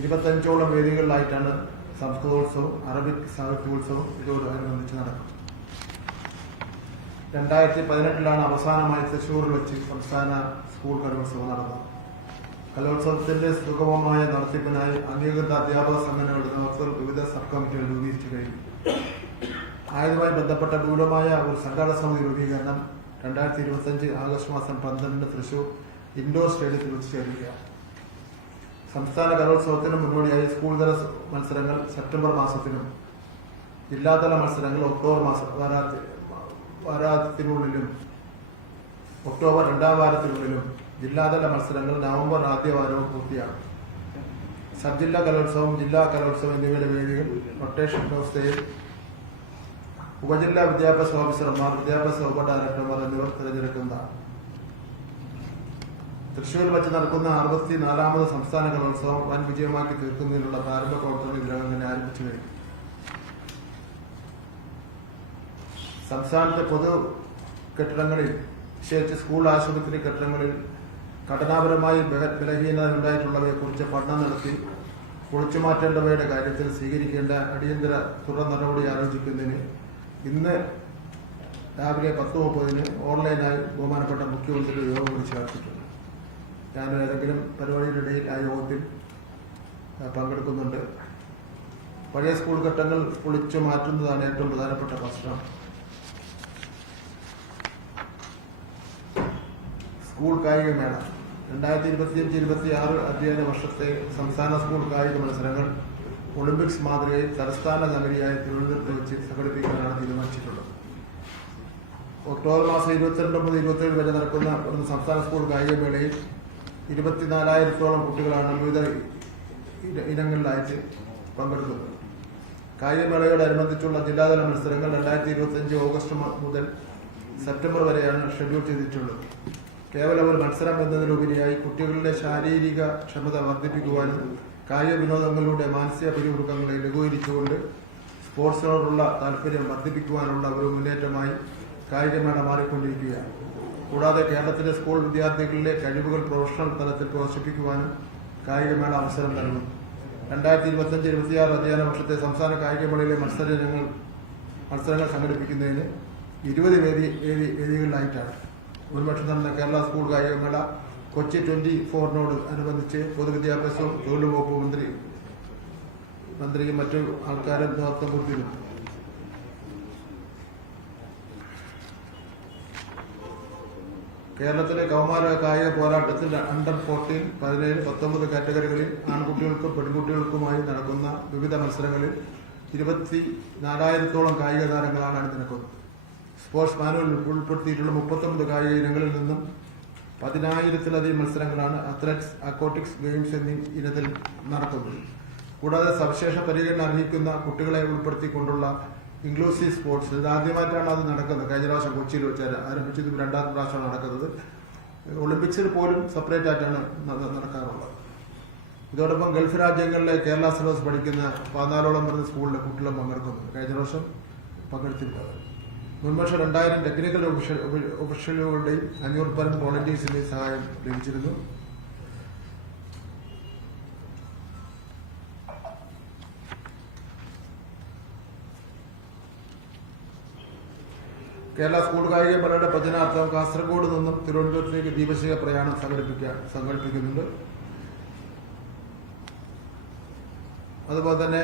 ഇരുപത്തഞ്ചോളം വേദികളിലായിട്ടാണ് സംസ്കൃതോത്സവം അറബിക് സാഹിത്യോത്സവം ഇതോടനുബന്ധിച്ച് നടക്കും രണ്ടായിരത്തി പതിനെട്ടിലാണ് അവസാനമായി തൃശ്ശൂരിൽ വെച്ച് സംസ്ഥാന സ്കൂൾ കലോത്സവം നടന്നത്. കലോത്സവത്തിന്റെ സുഗമമായ നടത്തിപ്പിനായി അംഗീകൃത അധ്യാപക സംഘടനകളുടെ നേതൃത്വത്തിൽ വിവിധ സബ് കമ്മിറ്റികൾ രൂപീകരിച്ചു കഴിഞ്ഞു. ആയതുമായി ബന്ധപ്പെട്ട ഗൂഢമായ ഒരു സംഘാടക സമിതി രൂപീകരണം രണ്ടായിരത്തി ഇരുപത്തഞ്ച് ആഗസ്റ്റ് മാസം പന്ത്രണ്ടിന് തൃശൂർ ഇൻഡോർ സ്റ്റേഡിയത്തിൽ വെച്ച് ചേരുക സംസ്ഥാന കലോത്സവത്തിന് മുന്നോടിയായി സ്കൂൾ തല മത്സരങ്ങൾ സെപ്റ്റംബർ മാസത്തിലും ജില്ലാതല മത്സരങ്ങൾ ഒക്ടോബർ മാസം വാരാത്തി വാരാത്തിനുള്ളിലും ഒക്ടോബർ രണ്ടാം വാരത്തിനുള്ളിലും ജില്ലാതല മത്സരങ്ങൾ നവംബർ ആദ്യ വാരവും പൂർത്തിയാണ് സബ് ജില്ലാ കലോത്സവം ജില്ലാ കലോത്സവം എന്നിവയുടെ വേദിയിൽ റൊട്ടേഷൻ വ്യവസ്ഥയിൽ ഉപജില്ലാ വിദ്യാഭ്യാസ ഓഫീസർമാർ വിദ്യാഭ്യാസ ഉപ ഡയറക്ടർമാർ എന്നിവർ തിരഞ്ഞെടുക്കുന്നതാണ്. തൃശൂരിൽ വെച്ച് നടക്കുന്ന അറുപത്തി നാലാമത് സംസ്ഥാന കലോത്സവം വൻ വിജയമാക്കി തീർക്കുന്നതിനുള്ള പ്രാരംഭ പ്രവർത്തനം ഇതിനകം തന്നെ ആരംഭിച്ചു കഴിഞ്ഞു. സംസ്ഥാനത്തെ പൊതു കെട്ടിടങ്ങളിൽ വിശേഷിച്ച് സ്കൂൾ ആശുപത്രി കെട്ടിടങ്ങളിൽ ഘടനാപരമായി ബല- ബലഹീനത ഉണ്ടായിട്ടുള്ളവയെ കുറിച്ച് പഠനം നടത്തി പൊളിച്ചു മാറ്റേണ്ടവയുടെ കാര്യത്തിൽ സ്വീകരിക്കേണ്ട അടിയന്തര തുടർ നടപടി ആലോചിക്കുന്നതിന് ഇന്ന് രാവിലെ പത്ത് മുപ്പതിന് ഓൺലൈനായി ബഹുമാനപ്പെട്ട മുഖ്യമന്ത്രിയുടെ യോഗം വിളിച്ചു ഞാൻ ഏതെങ്കിലും പരിപാടിയിലിടയിൽ ആ യോഗത്തിൽ പങ്കെടുക്കുന്നുണ്ട്. പഴയ സ്കൂൾ ഘട്ടങ്ങൾ പൊളിച്ചു മാറ്റുന്നതാണ് ഏറ്റവും പ്രധാനപ്പെട്ട പ്രശ്നം. സ്കൂൾ കായികമേള രണ്ടായിരത്തി ഇരുപത്തിയഞ്ച് ഇരുപത്തി ആറ് അധ്യയന വർഷത്തെ സംസ്ഥാന സ്കൂൾ കായിക മത്സരങ്ങൾ ഒളിമ്പിക്സ് മാതൃകയിൽ തലസ്ഥാന നഗരിയായ തിരുവനന്തപുരത്ത് വെച്ച് സംഘടിപ്പിക്കാനാണ് തീരുമാനിച്ചിട്ടുള്ളത്. ഒക്ടോബർ മാസം ഇരുപത്തിരണ്ട് മുതൽ ഇരുപത്തിയേഴ് വരെ നടക്കുന്ന സംസ്ഥാന സ്കൂൾ കായികമേളയിൽ ഇരുപത്തിനാലായിരത്തോളം കുട്ടികളാണ് വിവിധ ഇന- ഇനങ്ങളിലായിട്ട് പങ്കെടുക്കുന്നത്. കായികമേളയോടനുബന്ധിച്ചുള്ള ജില്ലാതല മത്സരങ്ങൾ രണ്ടായിരത്തി ഇരുപത്തിയഞ്ച് ഓഗസ്റ്റ് മുതൽ സെപ്റ്റംബർ വരെയാണ് ഷെഡ്യൂൾ ചെയ്തിട്ടുള്ളത്. കേവലം ഒരു മത്സരം എന്നതിലുപരിയായി കുട്ടികളുടെ ശാരീരിക ക്ഷമത വർദ്ധിപ്പിക്കുവാനും കായിക വിനോദങ്ങളിലൂടെ മാനസിക പിരിമുറുക്കങ്ങളെ ലഘൂകരിച്ചുകൊണ്ട് സ്പോർട്സിനോടുള്ള താല്പര്യം വർദ്ധിപ്പിക്കുവാനുള്ള ഒരു മുന്നേറ്റമായി കായികമേള മാറിക്കൊണ്ടിരിക്കുകയാണ്. കൂടാതെ കേരളത്തിലെ സ്കൂൾ വിദ്യാർത്ഥികളിലെ കഴിവുകൾ പ്രൊഫഷണൽ തലത്തിൽ പ്രദർശിപ്പിക്കുവാനും കായികമേള അവസരം നൽകും രണ്ടായിരത്തി ഇരുപത്തഞ്ച് ഇരുപത്തിയാറ് അധ്യയന വർഷത്തെ സംസ്ഥാന കായികമേളയിലെ മത്സരങ്ങൾ മത്സരങ്ങൾ സംഘടിപ്പിക്കുന്നതിന് ഇരുപത് വേദി വേദി വേദികളിലായിട്ടാണ്. ഒരു വർഷം നടന്ന കേരള സ്കൂൾ കായികമേള കൊച്ചി ട്വന്റി ഫോറിനോട് അനുബന്ധിച്ച് പൊതുവിദ്യാഭ്യാസവും തൊഴിൽ വകുപ്പ് മന്ത്രി മന്ത്രിയും മറ്റു ആൾക്കാരും നേതൃത്വം കൊടുത്തിരുന്നു. കേരളത്തിലെ കൗമാര കായിക പോരാട്ടത്തിൽ അണ്ടർ ഫോർട്ടീൻ പതിനേഴ് പത്തൊമ്പത് കാറ്റഗറികളിൽ ആൺകുട്ടികൾക്കും പെൺകുട്ടികൾക്കുമായി നടക്കുന്ന വിവിധ മത്സരങ്ങളിൽ ഇരുപത്തി നാലായിരത്തോളം കായിക താരങ്ങളാണ് അണിനിരക്കുന്നത്. സ്പോർട്സ് മാനുവൽ ഉൾപ്പെടുത്തിയിട്ടുള്ള മുപ്പത്തൊമ്പത് കായിക ഇനങ്ങളിൽ നിന്നും പതിനായിരത്തിലധികം മത്സരങ്ങളാണ് അത്ലറ്റിക്സ് അക്വാട്ടിക്സ് ഗെയിംസ് എന്നീ ഇനത്തിൽ നടക്കുന്നത്. കൂടാതെ സവിശേഷ പരിഗണന അർഹിക്കുന്ന കുട്ടികളെ ഉൾപ്പെടുത്തിക്കൊണ്ടുള്ള ഇൻക്ലൂസീവ് സ്പോർട്സ് ഇത് ആദ്യമായിട്ടാണ് അത് നടക്കുന്നത്. കഴിഞ്ഞ പ്രാവശ്യം കൊച്ചിയിൽ വെച്ച് ആരംഭിച്ചത് രണ്ടാം പ്രാവശ്യമാണ് നടക്കുന്നത്. ഒളിമ്പിക്സിൽ പോലും സെപ്പറേറ്റ് ആയിട്ടാണ് നടക്കാറുള്ളത്. ഇതോടൊപ്പം ഗൾഫ് രാജ്യങ്ങളിലെ കേരള സിലബസ് പഠിക്കുന്ന പതിനാലോളം വരുന്ന സ്കൂളിലെ കുട്ടികളും പങ്കെടുക്കുന്നു കഴിഞ്ഞ വർഷം പങ്കെടുത്തിട്ടുണ്ട് മുൻവർഷം രണ്ടായിരം ടെക്നിക്കൽ ഒഫീഷ്യലുകളുടെയും അഞ്ഞൂറ് പരം വോളണ്ടിയേഴ്സിന്റെയും സഹായം ലഭിച്ചിരുന്നു. കേരള സ്കൂൾ കായിക മേളയുടെ ഭജനാർത്ഥം കാസർഗോഡ് നിന്നും തിരുവനന്തപുരത്തേക്ക് ദീപശിഖ പ്രയാണം സംഘടിപ്പിക്കാൻ സംഘടിപ്പിക്കുന്നുണ്ട്. അതുപോലെ തന്നെ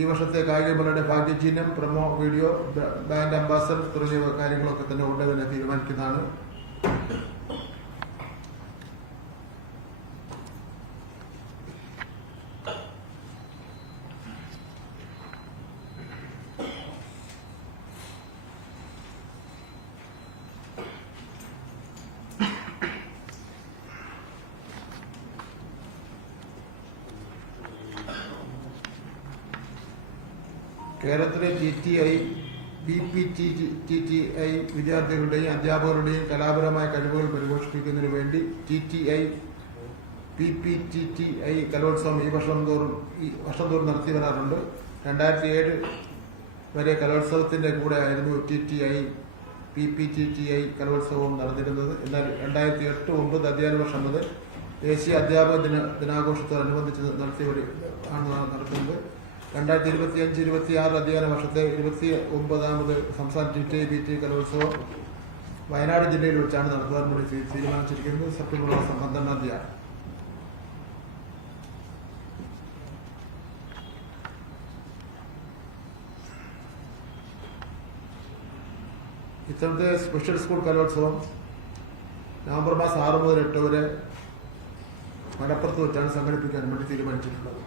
ഈ വർഷത്തെ കായിക പരേഡ് ഭാഗ്യചിഹ്നം പ്രൊമോ വീഡിയോ ബാൻഡ് അംബാസഡർ തുടങ്ങിയ കാര്യങ്ങളൊക്കെ തന്നെ ഉടനെ തന്നെ തീരുമാനിക്കുന്നതാണ്. കേരളത്തിലെ T T I B P T T T I വിദ്യാർത്ഥികളുടെയും അധ്യാപകരുടെയും കലാപരമായ കഴിവുകൾ പരിപോഷിപ്പിക്കുന്നതിന് വേണ്ടി T T I P P T T I കലോത്സവം ഈ വർഷം തോറും ഈ വർഷം തോറും നടത്തി വരാറുണ്ട്. രണ്ടായിരത്തി ഏഴ് വരെ കലോത്സവത്തിന്റെ കൂടെ ആയിരുന്നു T T I P P T T I കലോത്സവം നടന്നിരുന്നത്. എന്നാൽ രണ്ടായിരത്തി എട്ട് ഒമ്പത് അധ്യയന വർഷം മുതൽ ദേശീയ അധ്യാപക ദിന ദിനാഘോഷത്തോടനുബന്ധിച്ച് നടത്തിയ ഒരു ആണ് നടത്തുന്നത്. രണ്ടായിരത്തി ഇരുപത്തി അഞ്ച് ഇരുപത്തി ആറ് അധ്യയന വർഷത്തെ ഇരുപത്തി ഒമ്പതാമത് സംസ്ഥാന ടി ടി ബി ടി കലോത്സവം വയനാട് ജില്ലയിൽ വെച്ചാണ് നടത്താൻ കൂടി തീരുമാനിച്ചിരിക്കുന്നത് സെപ്റ്റംബർ മാസം പന്ത്രണ്ടാം തീയതിയാണ് ഇത്തരത്തെ സ്പെഷ്യൽ സ്കൂൾ കലോത്സവം നവംബർ മാസം ആറ് മുതൽ എട്ട് വരെ മലപ്പുറത്ത് വെച്ചാണ് സംഘടിപ്പിക്കാൻ വേണ്ടി തീരുമാനിച്ചിട്ടുള്ളത്.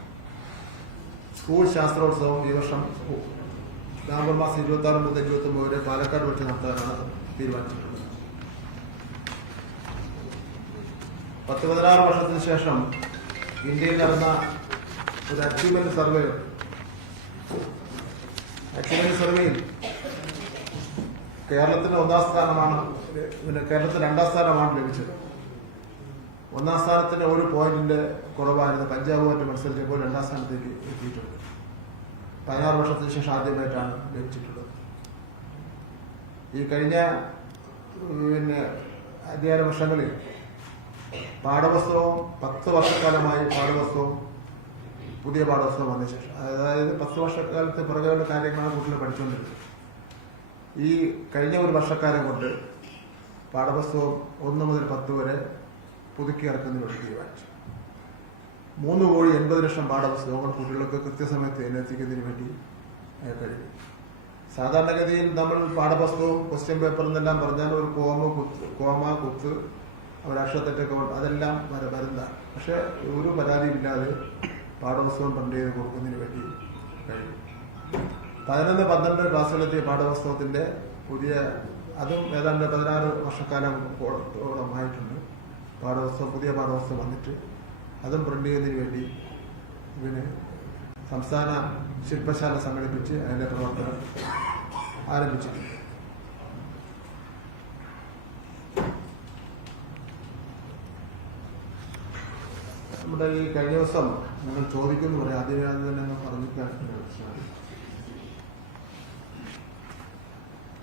സ്കൂൾ ശാസ്ത്രോത്സവം ഈ വർഷം നവംബർ മാസം ഇരുപത്തി ആറ് മുതൽ ഇരുപത്തി ഒമ്പത് വരെ പാലക്കാട് വെച്ച് നടത്താനാണ് തീരുമാനിച്ചിട്ടുള്ളത്. പത്ത് പതിനാറ് വർഷത്തിന് ശേഷം ഇന്ത്യയിൽ നടന്ന ഒരു അച്ചീവ്മെന്റ് സർവേ അച്ചീവ്മെന്റ് സർവേയിൽ കേരളത്തിന് ഒന്നാം സ്ഥാനമാണ് പിന്നെ കേരളത്തിന് രണ്ടാം സ്ഥാനമാണ് ലഭിച്ചത്. ഒന്നാം സ്ഥാനത്തിന് ഒരു പോയിന്റിന്റെ കുറവായിരുന്നു. പഞ്ചാബുമായിട്ട് മത്സരിച്ചപ്പോൾ രണ്ടാം സ്ഥാനത്തേക്ക് എത്തിയിട്ടുണ്ട്. പതിനാറ് വർഷത്തിന് ശേഷം ആദ്യമായിട്ടാണ് ലഭിച്ചിട്ടുള്ളത് ഈ കഴിഞ്ഞ പിന്നെ അധ്യയന വർഷങ്ങളിൽ പാഠപുസ്തകവും പത്ത് വർഷക്കാലമായി പാഠപുസ്തകവും പുതിയ പാഠപുസ്തകം വന്ന ശേഷം. അതായത് പത്ത് വർഷക്കാലത്ത് പുറകെയുള്ള കാര്യങ്ങളാണ് കുട്ടികൾ പഠിച്ചുകൊണ്ടിരുന്നത്. ഈ കഴിഞ്ഞ ഒരു വർഷക്കാലം കൊണ്ട് പാഠപുസ്തകം ഒന്ന് മുതൽ പത്ത് വരെ പുതുക്കി ഇറക്കുന്നതിനുള്ള തീരുമാനിച്ചു. മൂന്ന് കോടി എൺപത് ലക്ഷം പാഠപുസ്തകങ്ങൾ കുട്ടികൾക്ക് കൃത്യസമയത്ത് എത്തിക്കുന്നതിന് വേണ്ടി കഴിയും സാധാരണഗതിയിൽ നമ്മൾ പാഠപുസ്തകവും ക്വസ്റ്റ്യൻ പേപ്പർ എന്നെല്ലാം പറഞ്ഞാൽ ഒരു കോമ കുത്ത് കോമ കുത്ത് ഒരക്ഷരത്തെറ്റൊക്കെ ഉണ്ട് അതെല്ലാം വരെ വരുന്നതാണ് പക്ഷെ ഒരു പരാതിയില്ലാതെ പാഠപുസ്തകം പ്രിന്റ് ചെയ്ത് കൊടുക്കുന്നതിന് വേണ്ടി കഴിയും പതിനൊന്ന് പന്ത്രണ്ട് ക്ലാസ്സുകളെത്തിയ പാഠപുസ്തകത്തിന്റെ പുതിയ അതും ഏതാണ്ട് പതിനാറ് വർഷക്കാലം ഓളമായിട്ടുണ്ട് പാഠപുസ്തകം പുതിയ പാഠപുസ്തകം വന്നിട്ട് അതും പ്രിന്റ് ചെയ്യുന്നതിന് വേണ്ടി ഇവന് സംസ്ഥാന ശില്പശാല സംഘടിപ്പിച്ച് അതിന്റെ പ്രവർത്തനം ആരംഭിച്ചിട്ടുണ്ട് നമ്മുടെ ഈ കഴിഞ്ഞ ദിവസം നിങ്ങൾ ചോദിക്കുന്നു പറയാം ആദ്യമേ അത് തന്നെ ഞങ്ങൾ പറഞ്ഞിട്ടാണ്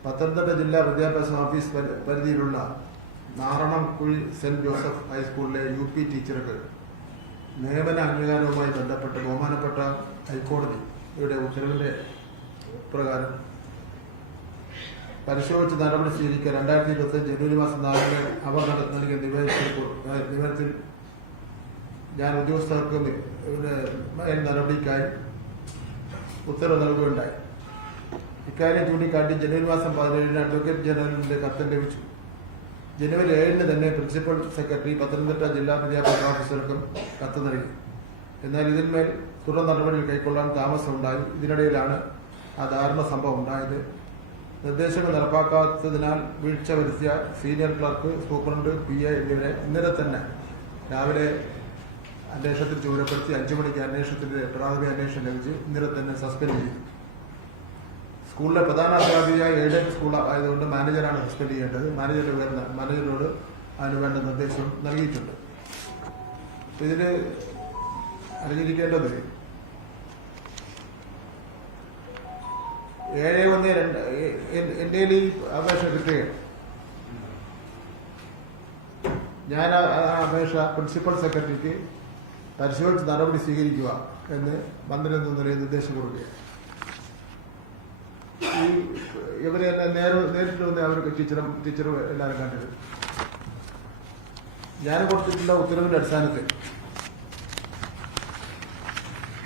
പത്തനംതിട്ട ജില്ലാ വിദ്യാഭ്യാസ ഓഫീസ് പരി- പരിധിയിലുള്ള നാറണം കുഴി സെന്റ് ജോസഫ് ഹൈസ്കൂളിലെ യു പി ടീച്ചർക്ക് നിയമന അംഗീകാരവുമായി ബന്ധപ്പെട്ട് ബഹുമാനപ്പെട്ട ഹൈക്കോടതി ഇവിടെ ഉത്തരവിന്റെ പ്രകാരം പരിശോധിച്ച് നടപടി സ്വീകരിക്കാൻ രണ്ടായിരത്തി ഇരുപത്തി ജനുവരി മാസം നാലിന് അവർ നൽകിയ നിവേദനത്തിൽ ഞാൻ ഉദ്യോഗസ്ഥർക്ക് നടപടിക്കായി ഉത്തരവ് നൽകുകയുണ്ടായി. ഇക്കാര്യം ചൂണ്ടിക്കാട്ടി ജനുവരി മാസം പതിനേഴിന് അഡ്വക്കേറ്റ് ജനറലിന്റെ കത്ത് ലഭിച്ചു. ജനുവരി ഏഴിന് തന്നെ പ്രിൻസിപ്പൽ സെക്രട്ടറി പത്തനംതിട്ട ജില്ലാ വിദ്യാഭ്യാസ ഓഫീസർക്കും കത്ത് നൽകി. എന്നാൽ ഇതിന്മേൽ തുടർ നടപടികൾ കൈക്കൊള്ളാൻ താമസമുണ്ടായി. ഇതിനിടയിലാണ് ആ ദാരുണ സംഭവം ഉണ്ടായത്. നിർദ്ദേശങ്ങൾ നടപ്പാക്കാത്തതിനാൽ വീഴ്ച വരുത്തിയ senior clerk superintendent P A എന്നിവരെ ഇന്നലെ തന്നെ രാവിലെ അന്വേഷണത്തിൽ ചുമതലപ്പെടുത്തി അഞ്ചു മണിക്ക് അന്വേഷണത്തിന്റെ പ്രാഥമിക അന്വേഷണം ലഭിച്ച് ഇന്നലെ തന്നെ സസ്പെൻഡ് ചെയ്തു. സ്കൂളിലെ പ്രധാന അധ്യാപികയായ എയ്ഡഡ് സ്കൂൾ ആയതുകൊണ്ട് മാനേജറാണ് സസ്പെൻഡ് ചെയ്യേണ്ടത്. മാനേജർ വരുന്ന മാനേജറോട് അതിന് വേണ്ട നിർദ്ദേശം നൽകിയിട്ടുണ്ട്. ഇതിൽ അറിഞ്ഞിരിക്കേണ്ടത് ഏഴ് ഒന്ന് രണ്ട് എന്റെ ഈ അപേക്ഷ കിട്ടുകയാണ്. ഞാൻ അപേക്ഷ പ്രിൻസിപ്പൽ സെക്രട്ടറിക്ക് പരിശോധിച്ച് നടപടി സ്വീകരിക്കുക എന്ന് മന്ത്രി എന്ന നിലയിൽ നിർദ്ദേശം കൊടുക്കുകയാണ്. ഈ ഇവരെ എല്ലാം നേരെ നേരിട്ട് വന്ന് അവർക്ക് ടീച്ചറും ടീച്ചറും എല്ലാവരും കണ്ടത്. ഞാൻ കൊടുത്തിട്ടുള്ള ഉത്തരവിന്റെ അടിസ്ഥാനത്തിൽ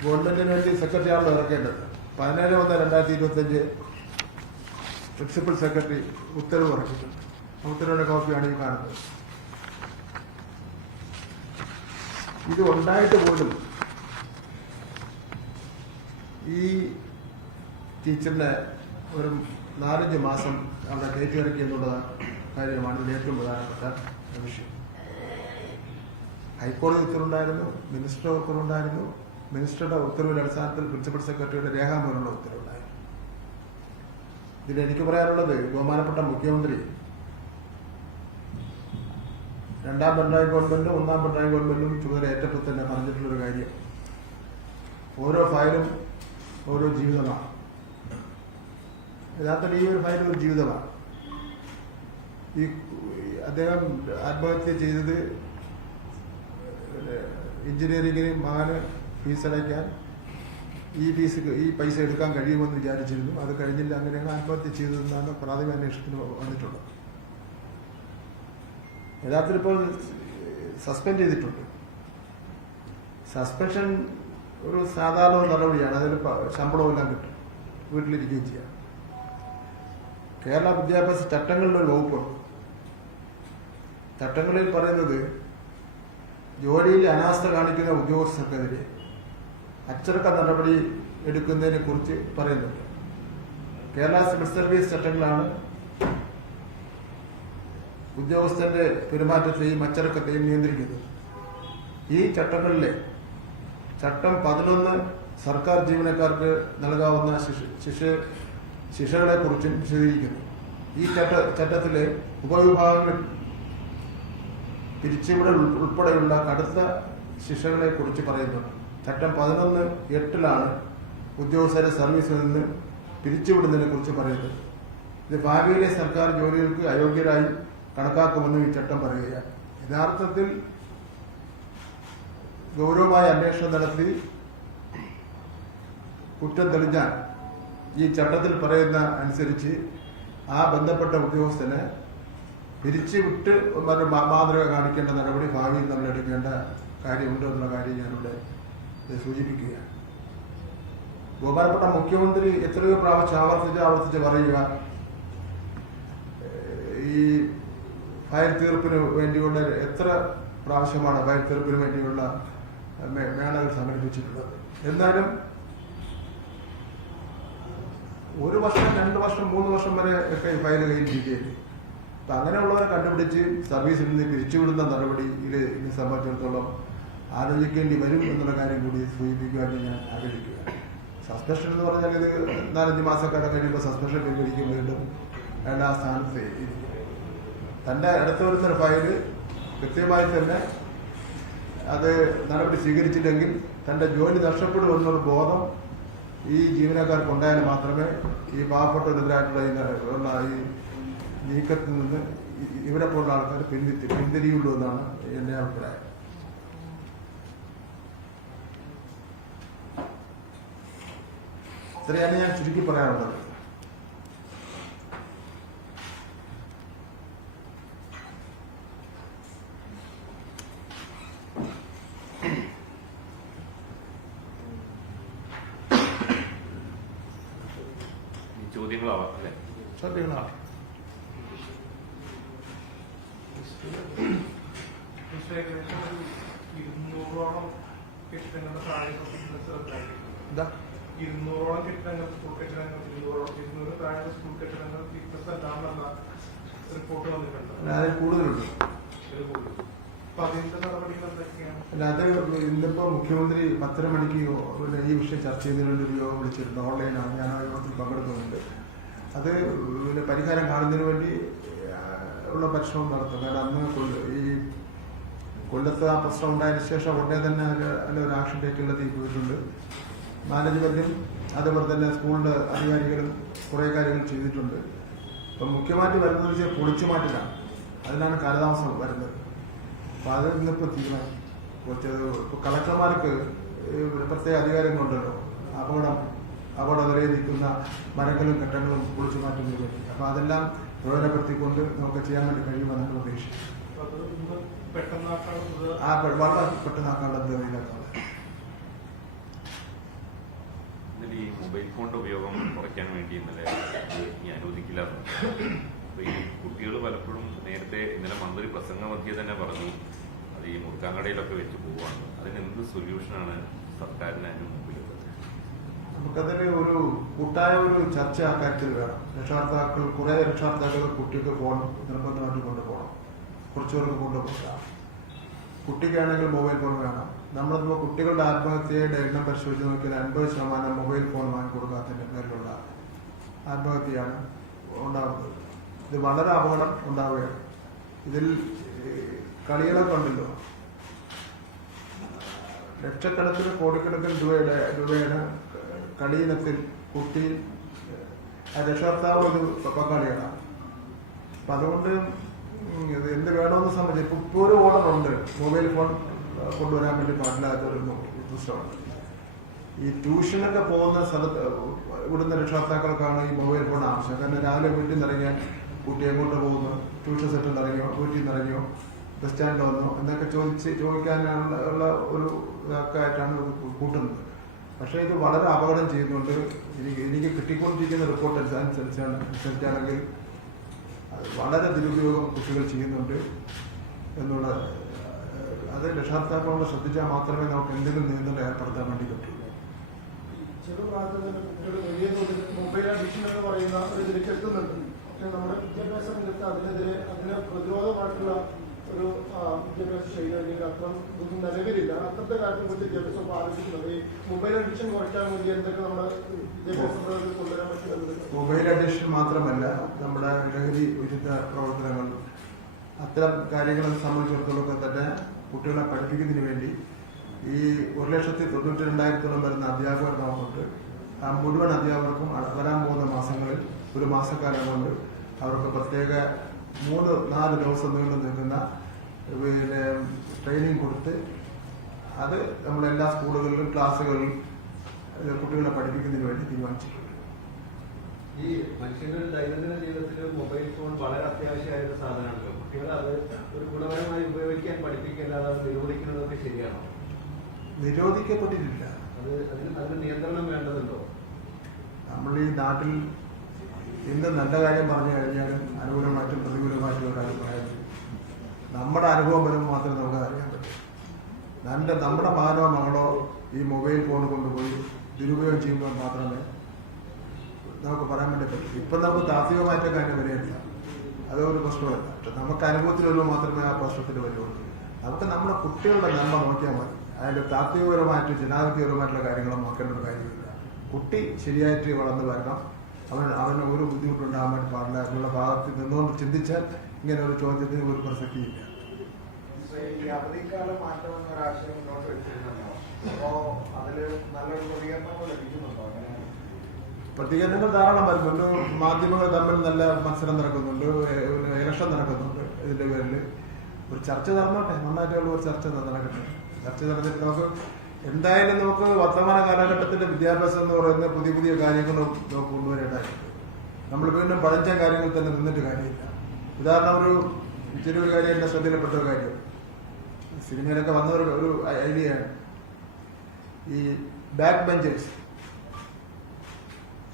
ഗവൺമെന്റിന് വേണ്ടി സെക്രട്ടറി ആണല്ലോ ഇറക്കേണ്ടത്. പതിനേഴ് ഒന്ന് രണ്ടായിരത്തി ഇരുപത്തി അഞ്ച് പ്രിൻസിപ്പൽ സെക്രട്ടറി ഉത്തരവ് ഇറക്കിയിട്ടുണ്ട് ഉത്തരവിന്റെ കോപ്പിയാണ് ഈ കാണുന്നത്. ഇത് ഉണ്ടായിട്ട് പോലും ഈ ടീച്ചറിനെ ഒരു നാലഞ്ച് മാസം അവിടെ കയറ്റി ഇറക്കി എന്നുള്ള കാര്യമാണ് ഇതിൽ ഏറ്റവും പ്രധാനപ്പെട്ട വിഷയം. ഹൈക്കോടതി ഉത്തരവുണ്ടായിരുന്നു മിനിസ്റ്റർ ഉത്തരവുണ്ടായിരുന്നു മിനിസ്റ്ററുടെ ഉത്തരവിന്റെ അടിസ്ഥാനത്തിൽ പ്രിൻസിപ്പൽ സെക്രട്ടറിയുടെ രേഖാമൂലമുള്ള ഉത്തരവുണ്ടായിരുന്നു. ഇതിൽ എനിക്ക് പറയാനുള്ളത് ബഹുമാനപ്പെട്ട മുഖ്യമന്ത്രി രണ്ടാം പിണറായി ഗവൺമെന്റും ഒന്നാം പിണറായി ഗവൺമെന്റും ചുമതല ഏറ്റപ്പോൾ തന്നെ പറഞ്ഞിട്ടുള്ളൊരു കാര്യം. ഓരോ ഫയലും ഓരോ ജീവിതമാണ്. യഥാർത്ഥത്തിൽ ഈ ഒരു ഫയൽ ഒരു ജീവിതമാണ്. ഈ അദ്ദേഹം ആത്മഹത്യ ചെയ്തത് എഞ്ചിനീയറിങ്ങിന് മകന് ഫീസ് അടയ്ക്കാൻ ഈ ഫീസ് ഈ പൈസ എടുക്കാൻ കഴിയുമെന്ന് വിചാരിച്ചിരുന്നു. അത് കഴിഞ്ഞില്ല അങ്ങനെയാണ് ആത്മഹത്യ ചെയ്തതെന്നാണ് പ്രാഥമിക അന്വേഷണത്തിന് വന്നിട്ടുള്ളത്. യഥാർത്ഥത്തിൽ ഇപ്പോൾ സസ്പെൻഡ് ചെയ്തിട്ടുണ്ട്. സസ്പെൻഷൻ ഒരു സാധാരണ നടപടിയാണ്. അതിൽ ശമ്പളമെല്ലാം കിട്ടും. വീട്ടിലിരിക്കുകയും ചെയ്യാം. കേരള വിദ്യാഭ്യാസ ചട്ടങ്ങളിലൊരു വകുപ്പ്. ചട്ടങ്ങളിൽ പറയുന്നത് ജോലിയിൽ അനാസ്ഥ കാണിക്കുന്ന ഉദ്യോഗസ്ഥർക്കെതിരെ അച്ചടക്ക നടപടി എടുക്കുന്നതിനെ കുറിച്ച് പറയുന്നുണ്ട് കേരള സിവിൽ സർവീസ് ചട്ടങ്ങളാണ് ഉദ്യോഗസ്ഥന്റെ പെരുമാറ്റത്തെയും അച്ചടക്കത്തെയും നിയന്ത്രിക്കുന്നത്. ഈ ചട്ടങ്ങളിലെ ചട്ടം പതിനൊന്ന് സർക്കാർ ജീവനക്കാർക്ക് നൽകാവുന്ന ശിക്ഷ ശിക്ഷകളെ കുറിച്ചും വിശദീകരിക്കുന്നു. ഈ ചട്ട ചട്ടത്തിലെ ഉപവിഭാഗങ്ങൾ പിരിച്ചുവിടൽ ഉൾപ്പെടെയുള്ള കടുത്ത ശിക്ഷകളെ കുറിച്ച് പറയുന്നുണ്ട് ചട്ടം പതിനൊന്ന് എട്ടിലാണ് ഉദ്യോഗസ്ഥരെ സർവീസിൽ നിന്ന് പിരിച്ചുവിടുന്നതിനെ കുറിച്ച് പറയുന്നത്. ഇത് ഭാവിയിലെ സർക്കാർ ജോലികൾക്ക് അയോഗ്യരായി കണക്കാക്കുമെന്നും ഈ ചട്ടം പറയുകയാണ്. യഥാർത്ഥത്തിൽ ഗൗരവമായ അന്വേഷണം നടത്തി കുറ്റം തെളിഞ്ഞാൽ ഈ ചട്ടത്തിൽ പറയുന്ന അനുസരിച്ച് ആ ബന്ധപ്പെട്ട ഉദ്യോഗസ്ഥന് പിരിച്ചുവിട്ട് മാതൃക കാണിക്കേണ്ട നടപടി ഭാവിയിൽ നമ്മൾ എടുക്കേണ്ട കാര്യമുണ്ടോ എന്നുള്ള കാര്യം ഞാനിവിടെ സൂചിപ്പിക്കുകയാണ്. ബഹുമാനപ്പെട്ട മുഖ്യമന്ത്രി എത്രയോ പ്രാവശ്യം ആവർത്തിച്ച് ആവർത്തിച്ച് പറയുക ഈ ഫയൽ തീർപ്പിന് വേണ്ടിയുള്ള എത്ര പ്രാവശ്യമാണ് ഫയൽ തീർപ്പിന് വേണ്ടിയുള്ള മേളകൾ സംഘടിപ്പിച്ചിട്ടുള്ളത്. എന്നാലും ഒരു വർഷം രണ്ട് വർഷം മൂന്ന് വർഷം വരെ ഒക്കെ ഫയൽ കയ്യിലിരിക്കുകയില്ലേ അപ്പൊ അങ്ങനെയുള്ളവരെ കണ്ടുപിടിച്ച് സർവീസിൽ നിന്ന് പിരിച്ചുവിടുന്ന നടപടി ഇത് ഇതിനെ സംബന്ധിച്ചിടത്തോളം ആലോചിക്കേണ്ടി വരും എന്നുള്ള കാര്യം കൂടി സൂചിപ്പിക്കുവാൻ ഞാൻ ആഗ്രഹിക്കുക സസ്പെൻഷൻ എന്ന് പറഞ്ഞാൽ ഇത് നാലഞ്ച് മാസക്കാലം കഴിയുമ്പോൾ സസ്പെൻഷൻ പിൻവലിക്കും വീണ്ടും. ആ സ്ഥാനത്ത് തന്റെ അടുത്ത് വരുന്നൊരു ഫയൽ കൃത്യമായി തന്നെ അത് നടപടി സ്വീകരിച്ചില്ലെങ്കിൽ തന്റെ ജോലി നഷ്ടപ്പെടുമെന്നുള്ള ബോധം ഈ ജീവനക്കാർക്ക് ഉണ്ടായാൽ മാത്രമേ ഈ പാവപ്പെട്ടവരെതിരായിട്ടുള്ള ഈ നീക്കത്തിൽ നിന്ന് ഇവിടെ പോലുള്ള ആൾക്കാർ പിന്തിരി പിന്തിരിയുള്ളൂ എന്നാണ് എന്റെ അഭിപ്രായം. ശരിയാണ് ഞാൻ ചുരുക്കി പറയാനുള്ളത് ഈ ചോദ്യങ്ങളാവാം അല്ലെ? ഇരുന്നൂറോളം കെട്ടിടങ്ങളുടെ താഴെ ഇരുന്നൂറോളം കെട്ടിടങ്ങൾ സ്കൂൾ കെട്ടിടങ്ങൾ ഇരുന്നൂറോളം ഇരുന്നൂറ് താഴെ സ്കൂൾ കെട്ടിടങ്ങൾ ഫിറ്റ്നസ് അല്ലാന്നുള്ള റിപ്പോർട്ട് വന്നിട്ടുണ്ട്. അല്ല, കൂടുതലുണ്ട്. ഇന്നിപ്പോ മുഖ്യമന്ത്രി പത്തര മണിക്ക് ഈ വിഷയം ചർച്ച ചെയ്യുന്നതിനുള്ള ഒരു യോഗം വിളിച്ചിട്ടുണ്ട്. ഓൺലൈനാണ്. ഞാൻ ആ യോഗത്തിൽ പങ്കെടുക്കുന്നുണ്ട്. അത് പിന്നെ പരിഹാരം കാണുന്നതിന് വേണ്ടി ഉള്ള പരിശ്രമം നടത്തും. കാരണം അന്ന് ഈ കൊല്ലത്ത് ആ പ്രശ്നം ഉണ്ടായതിനു ശേഷം ഉടനെ തന്നെ അതിൽ ഒരു ആക്ഷൻ ടേക്കുള്ളത് പോയിട്ടുണ്ട്. മാനേജ്മെന്റും അതുപോലെ തന്നെ സ്കൂളിന്റെ അധികാരികളും കുറേ കാര്യങ്ങൾ ചെയ്തിട്ടുണ്ട്. ഇപ്പം മുഖ്യമായിട്ട് വരുന്നത് പൊളിച്ചു മാറ്റിലാണ് അതിനാണ് കാലതാമസം വരുന്നത്. അപ്പൊ അത് ഇന്നിപ്പോ തീരുമാനം കുറച്ച് ഇപ്പൊ കളക്ടർമാർക്ക് പ്രത്യേക അധികാരം അധികാരങ്ങളുണ്ടല്ലോ അപകടം അപകടനിലയിൽ നിൽക്കുന്ന മരങ്ങളും ഘട്ടങ്ങളും പൊളിച്ചു മാറ്റുന്നതിന് വേണ്ടി അപ്പൊ അതെല്ലാം പ്രയോജനപ്പെടുത്തിക്കൊണ്ട് നമുക്ക് ചെയ്യാൻ വേണ്ടി കഴിയുമെന്ന് പ്രതീക്ഷിക്കുന്നത് അപ്പൊ അത് ഇന്ന് പെട്ടെന്നാക്കാനുള്ളത് ആ പെ- വളരെ പെട്ടെന്നാക്കാനുള്ള ഇതിനകത്താണ് ഇന്നലെ ഈ മൊബൈൽ ഫോണിന്റെ ഉപയോഗം കുറയ്ക്കാൻ വേണ്ടി ഇന്നലെ ഇനി അനുവദിക്കില്ല അപ്പൊ ഈ കുട്ടികൾ പലപ്പോഴും നേരത്തെ ഇന്നലെ മന്ത്രി പ്രസംഗ മധ്യേ തന്നെ പറഞ്ഞു ഈ മുറുക്കാങ്കടയിലൊക്കെ വെച്ച് പോവാണ് അതിന് എന്ത് സൊല്യൂഷനാണ് സർക്കാരിന് അതിന് മുമ്പിൽ നമുക്കതിന് ഒരു കൂട്ടായ ഒരു ചർച്ച ആ കാര്യത്തിൽ വേണം. രക്ഷാർത്ഥാക്കൾ കുറെ രക്ഷാർത്ഥാക്കൾ കുട്ടിക്ക് ഫോൺ നിർബന്ധമായിട്ട് കൊണ്ടുപോകണം. കുറച്ചുപേർക്ക് കൊണ്ടുപോകാം. കുട്ടിക്കാണെങ്കിൽ മൊബൈൽ ഫോൺ വേണം. നമ്മളിപ്പോൾ കുട്ടികളുടെ ആത്മഹത്യയുടെ എണ്ണം പരിശോധിച്ച് നോക്കിയാൽ അൻപത് ശതമാനം മൊബൈൽ ഫോൺ വാങ്ങിക്കൊടുക്കാത്തതിന്റെ പേരിലുള്ള ആത്മഹത്യയാണ് ഉണ്ടാകുന്നത് ഇത് വളരെ അപകടം ഉണ്ടാവുകയാണ്. ഇതിൽ കളികളൊക്കെ ഉണ്ടല്ലോ ലക്ഷക്കണക്കിന് കോടിക്കണക്കിന് രൂപയുടെ രൂപയുടെ കളിയിനത്തിൽ കുട്ടി രക്ഷാർത്താവ് ഇത് പങ്കാളിയാണ് അപ്പൊ അതുകൊണ്ട് ഇത് എന്ത് വേണമെന്ന് സംബന്ധിച്ച് ഇപ്പൊ ഇപ്പോൾ ഒരു ഓർഡർ ഉണ്ട് മൊബൈൽ ഫോൺ കൊണ്ടുവരാൻ വേണ്ടി പാടില്ലാത്തൊരു പുസ്തകമാണ്. ഈ ട്യൂഷനൊക്കെ പോകുന്ന സ്ഥലത്ത് ഇവിടുന്ന് രക്ഷകർത്താക്കൾക്കാണ് ഈ മൊബൈൽ ഫോൺ ആവശ്യം. കാരണം രാവിലെ വീട്ടിൽ നിന്ന് ഇറങ്ങിയാൽ കുട്ടി എങ്ങോട്ട് പോകുന്നു? ട്യൂഷൻ സെറ്റിൽ ഇറങ്ങിയോ വീട്ടിൽ നിന്ന് ബസ് സ്റ്റാൻഡിൽ വന്നോ. എന്നൊക്കെ ചോദിച്ച് ചോദിക്കാനുള്ള ഒരു ഇതൊക്കെ ആയിട്ടാണ് കൂട്ടുന്നത്. പക്ഷേ ഇത് വളരെ അപകടം ചെയ്യുന്നുണ്ട്. എനിക്ക് കിട്ടിക്കൊണ്ടിരിക്കുന്ന റിപ്പോർട്ട് അനുസരിച്ചാണ് അനുസരിച്ചാണെങ്കിൽ വളരെ ദുരുപയോഗം കുട്ടികൾ ചെയ്യുന്നുണ്ട് എന്നുള്ള അത് രക്ഷാകർത്താക്കളോട് ശ്രദ്ധിച്ചാൽ മാത്രമേ നമുക്ക് എന്തെങ്കിലും നിയന്ത്രണം ഏർപ്പെടുത്താൻ വേണ്ടി പറ്റുള്ളൂ മൊബൈൽ അഡിക്ഷൻ എന്ന് പറയുന്ന ഒരു നമ്മുടെ വിദ്യാഭ്യാസ രംഗത്ത് അതിനെതിരെ അതിന് പ്രതിരോധമായിട്ടുള്ള ഒരു വിദ്യാഭ്യാസ ശൈലി അല്ലെങ്കിൽ അത്ര ഇതൊന്നും നിലവിലില്ല. വിദ്യാഭ്യാസം ഈ മൊബൈൽ അഡിക്ഷൻ കുറയ്ക്കാൻ വേണ്ടി എന്തൊക്കെ നമ്മുടെ വിദ്യാഭ്യാസ കൊണ്ടുവരാൻ പറ്റുന്നത് മൊബൈൽ അഡിക്ഷൻ മാത്രമല്ല നമ്മുടെ ലഹരി വിരുദ്ധ പ്രവർത്തനങ്ങൾ അത്തരം കാര്യങ്ങളെ സംബന്ധിച്ചിടത്തോളം തന്നെ കുട്ടികളെ പഠിപ്പിക്കുന്നതിന് വേണ്ടി ഈ ഒരു ലക്ഷത്തി തൊണ്ണൂറ്റി രണ്ടായിരത്തോളം വരുന്ന അധ്യാപകർ നമുക്കുണ്ട്. ആ മുഴുവൻ അധ്യാപകർക്കും വരാൻ പോകുന്ന മാസങ്ങളിൽ ഒരു മാസക്കാലം കൊണ്ട് അവർക്ക് പ്രത്യേക മൂന്ന് നാല് ദിവസം നീണ്ടു നിൽക്കുന്ന പിന്നെ ട്രെയിനിങ് കൊടുത്ത് അത് നമ്മൾ എല്ലാ സ്കൂളുകളിലും ക്ലാസ്സുകളിലും കുട്ടികളെ പഠിപ്പിക്കുന്നതിന് വേണ്ടി തീരുമാനിച്ചിട്ടുണ്ട്. ഈ മനുഷ്യന്റെ ദൈനംദിന ജീവിതത്തിൽ മൊബൈൽ ഫോൺ വളരെ അത്യാവശ്യമായ ഒരു സാധനമാണല്ലോ. കുട്ടികളെ അത് ഒരു ഗുണപരമായി ഉപയോഗിക്കാൻ പഠിപ്പിക്കല്ലാതെ അത് നിരോധിക്കുന്നതൊക്കെ ശരിയാണോ? നിരോധിക്കപ്പെട്ടിട്ടില്ല. അത് അതിന് അതിന് നിയന്ത്രണം വേണ്ടതുണ്ടോ? നമ്മൾ ഈ നാട്ടിൽ എന്ത് നല്ല കാര്യം പറഞ്ഞു കഴിഞ്ഞാലും അനുകൂലമായിട്ടും പ്രതികൂലമായിട്ടും ഒരു അഭിപ്രായം. നമ്മുടെ അനുഭവം വരുമ്പോൾ മാത്രമേ നമുക്ക് അറിയാൻ പറ്റൂ. നല്ല നമ്മുടെ മകനോ മകളോ ഈ മൊബൈൽ ഫോൺ കൊണ്ടുപോയി ദുരുപയോഗം ചെയ്യുമ്പോൾ മാത്രമേ നമുക്ക് പറയാൻ വേണ്ടി ഇപ്പം നമുക്ക് താത്വികമായിട്ട് കാര്യം വരികയില്ല. അതൊരു പ്രശ്നമല്ല. പക്ഷെ നമുക്ക് അനുഭവത്തിൽ മാത്രമേ ആ പ്രശ്നത്തിൽ വരുള്ളൂ. നമുക്ക് നമ്മുടെ കുട്ടികളുടെ നന്മ നോക്കിയാൽ മതി. അതിന്റെ താത്വികപരമായിട്ട് ജനാധിപത്യപരമായിട്ടുള്ള കാര്യങ്ങൾ നോക്കേണ്ട ഒരു കാര്യമില്ല. കുട്ടി ശരിയായിട്ട് വളർന്നു വരണം. അവൻ അവന് ഒരു ബുദ്ധിമുട്ടുണ്ടാകാൻ വേണ്ടി പാടില്ല എന്നുള്ള ഭാഗത്ത് നിന്നുകൊണ്ട് ചിന്തിച്ചാൽ ഇങ്ങനെ ഒരു ചോദ്യത്തിന് ഒരു പ്രസക്തിയില്ല. ഇല്ല പ്രതികരണങ്ങൾ ധാരാളം വരുന്നുണ്ട് മാധ്യമങ്ങൾ തമ്മിൽ നല്ല മത്സരം നടക്കുന്നുണ്ട്. ഇലക്ഷൻ നടക്കുന്നുണ്ട് ഇതിന്റെ പേരിൽ ഒരു ചർച്ച നടന്നോട്ടെ? നന്നായിട്ടുള്ള ഒരു ചർച്ച നടക്കട്ടെ? ചർച്ച നടന്നിട്ട് നമുക്ക് എന്തായാലും നമുക്ക് വർത്തമാന കാലഘട്ടത്തിന്റെ വിദ്യാഭ്യാസം എന്ന് പറയുന്ന പുതിയ പുതിയ കാര്യങ്ങൾ നമുക്ക് നമ്മൾ വീണ്ടും പഴഞ്ച കാര്യങ്ങൾ തന്നെ നിന്നിട്ട് കാര്യമില്ല. ഉദാഹരണം ഒരു ഒരു കാര്യം എന്റെ ശ്രദ്ധയിൽപ്പെട്ട ഒരു കാര്യം. സിനിമയിലൊക്കെ വന്ന ഒരു ഒരു ഐഡിയയാണ് ഈ ബാക്ക് ബെഞ്ചേഴ്സ്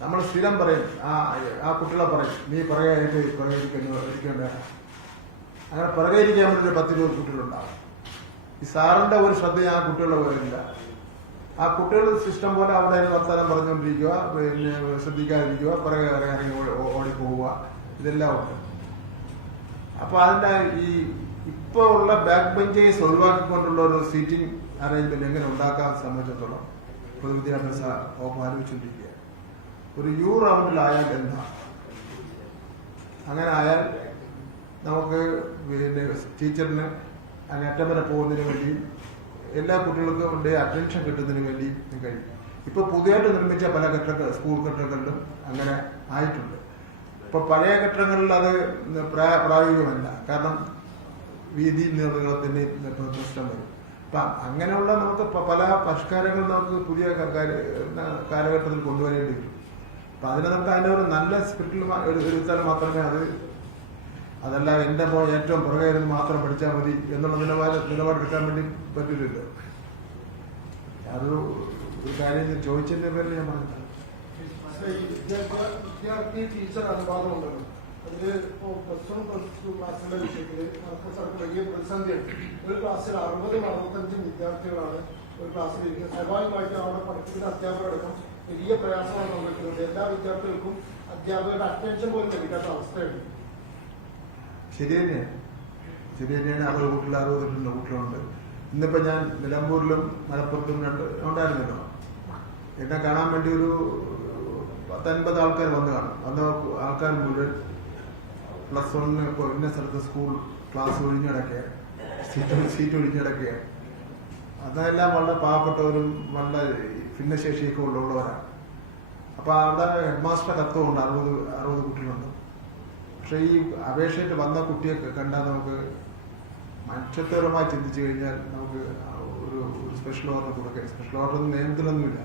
നമ്മൾ സ്ഥിരം പറയും ആ ആ കുട്ടികളെ പറയും നീ പറയാനായിട്ട് പറയാതിരിക്കുന്നു ഇരിക്കേണ്ട. അങ്ങനെ പറയാതിരിക്കാൻ വേണ്ടി ഒരു പത്ത് ഇരുപത് കുട്ടികളുണ്ടാവും. ഈ സാറിന്റെ ഒരു ശ്രദ്ധ ആ കുട്ടികളുടെ പോലില്ല ആ കുട്ടികൾ സിസ്റ്റം പോലെ അവിടെ വർത്തമാനം പറഞ്ഞുകൊണ്ടിരിക്കുക പിന്നെ ശ്രദ്ധിക്കാതിരിക്കുക പിറകെ ഇറങ്ങി ഓടി ഓടിപ്പോവുക. ഇതെല്ലാം ഉണ്ട്. അപ്പൊ അതിന്റെ ഈ ഇപ്പൊ ഉള്ള ബാക്ക് ബെഞ്ചേഴ്സ് ഒഴിവാക്കിക്കൊണ്ടുള്ള ഒരു സീറ്റിംഗ് അറേഞ്ച്മെന്റ് എങ്ങനെ ഉണ്ടാക്കാൻ സംബന്ധിച്ചിടത്തോളം പൊതുവിദ്യാഭ്യാസ വകുപ്പ് ആലോചിച്ചുകൊണ്ടിരിക്കുക. ഒരു യു റൗണ്ടിലായാൽ എന്താ? അങ്ങനെ ആയാൽ നമുക്ക് പിന്നെ ടീച്ചറിന് അങ്ങനെ അറ്റം വരെ പോകുന്നതിന് വേണ്ടി എല്ലാ കുട്ടികൾക്കും ഉണ്ട് അറ്റൻഷൻ കിട്ടുന്നതിന് വേണ്ടി കഴിയും. ഇപ്പൊ പുതിയതായിട്ട് നിർമ്മിച്ച പല കെട്ടിട സ്കൂൾ കെട്ടിടങ്ങളിലും അങ്ങനെ ആയിട്ടുണ്ട്. ഇപ്പൊ പഴയ കെട്ടിടങ്ങളിൽ അത് പ്രായോഗികമല്ല. കാരണം വീതി നീളത്തിന് പ്രശ്നം വരും. അപ്പൊ അങ്ങനെയുള്ള നമുക്ക് പല പരിഷ്കാരങ്ങൾ നമുക്ക് പുതിയ കാലഘട്ടത്തിൽ കൊണ്ടുവരേണ്ടി വരും. അപ്പൊ അതിനെ നമുക്ക് അതിന്റെ ഒരു നല്ല സ്പിരിറ്റിൽ എടുത്താൽ മാത്രമേ അത് അതല്ല എന്റെ പോ ഏറ്റവും പുറകെ ഇരുന്ന് മാത്രം പഠിച്ചാൽ മതി എന്നുള്ള നിലപാട് നിലപാടെടുക്കാൻ വേണ്ടി പറ്റില്ലല്ലോ അതൊരു ഒരു കാര്യം ചോദിച്ചതിന്റെ പേരിൽ ഞാൻ പറഞ്ഞു പക്ഷേ വിദ്യാർത്ഥി ടീച്ചർ അനുപാതമുണ്ടല്ലോ. ഇപ്പോ പ്ലസ് വൺ പ്ലസ് ടു ക്ലാസ്സിന്റെ വലിയ ഒരു ക്ലാസ്സിൽ അറുപതും അറുപത്തഞ്ചും വിദ്യാർത്ഥികളാണ് ഒരു ക്ലാസ്സിൽ ഇരിക്കുന്നത് സ്വാഭാവികമായിട്ട് അവിടെ പഠിപ്പിക്കുന്ന അധ്യാപകരടക്കം വലിയ പ്രയാസമാണ് സംഭവിക്കുന്നുണ്ട് എല്ലാ വിദ്യാർത്ഥികൾക്കും അധ്യാപകരുടെ അറ്റൻഷൻ പോലും ലഭിക്കാത്ത അവസ്ഥയുണ്ട് ശരി തന്നെയാണ് ശരി തന്നെയാണ് അറുപത് കുട്ടികൾ അറുപത് കുട്ടികളുടെ കുട്ടികളുണ്ട്. ഇന്നിപ്പോ ഞാൻ നിലമ്പൂരിലും മലപ്പുറത്തും രണ്ട് ഉണ്ടായിരുന്നല്ലോ. എന്നെ കാണാൻ വേണ്ടി ഒരു പത്തൻപത് ആൾക്കാർ വന്ന് കാണും വന്ന ആൾക്കാർ മുഴുവൻ പ്ലസ് വണ്ണിന് ഇപ്പോൾ ഇന്ന സ്ഥലത്ത് സ്കൂൾ ക്ലാസ് ഒഴിഞ്ഞിടക്കെ സീറ്റ് സീറ്റ് ഒഴിഞ്ഞിടക്കുകയാണ് അതെല്ലാം വളരെ പാവപ്പെട്ടവരും വളരെ ഭിന്നശേഷിയൊക്കെ ഉള്ളവരാണ് അപ്പൊ അവിടെ ഹെഡ് മാസ്റ്റർ കത്തുകൊണ്ട് അറുപത് അറുപത് കുട്ടികളുണ്ട്. പക്ഷെ ഈ അപേക്ഷയായിട്ട് വന്ന കുട്ടിയൊക്കെ കണ്ടാൽ നമുക്ക് മനുഷ്യത്വപരമായി ചിന്തിച്ചു കഴിഞ്ഞാൽ നമുക്ക് ഒരു സ്പെഷ്യൽ ഓർഡർ കൊടുക്കാൻ സ്പെഷ്യൽ ഓർഡർ ഒന്നും നിയമത്തിലൊന്നുമില്ല